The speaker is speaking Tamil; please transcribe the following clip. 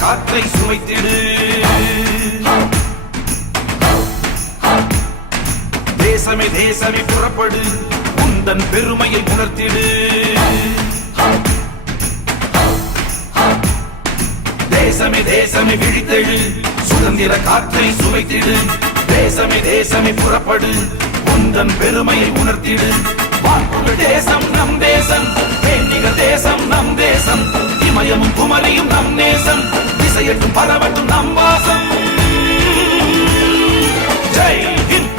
காற்றை சுவைத்திடு. தேசமே தேசமே புறப்படு, உந்தன் பெருமையை உணர்த்திடு. தேசமே தேசமே விழித்தெழு, சுதந்திர காற்றை சுவைத்திடு. தேசமே தேசமே புறப்படு, உந்தன் பெருமையை உணர்த்திடு. வான்புகழ் தேசம் நம் தேசம், தேனிக தேசம் நம் தேசம். இமயமும் குமரியும் நம் நேசம், திசையட்டும் பரவட்டும் நம் வாசம். ஜெய் ஹிந்த்.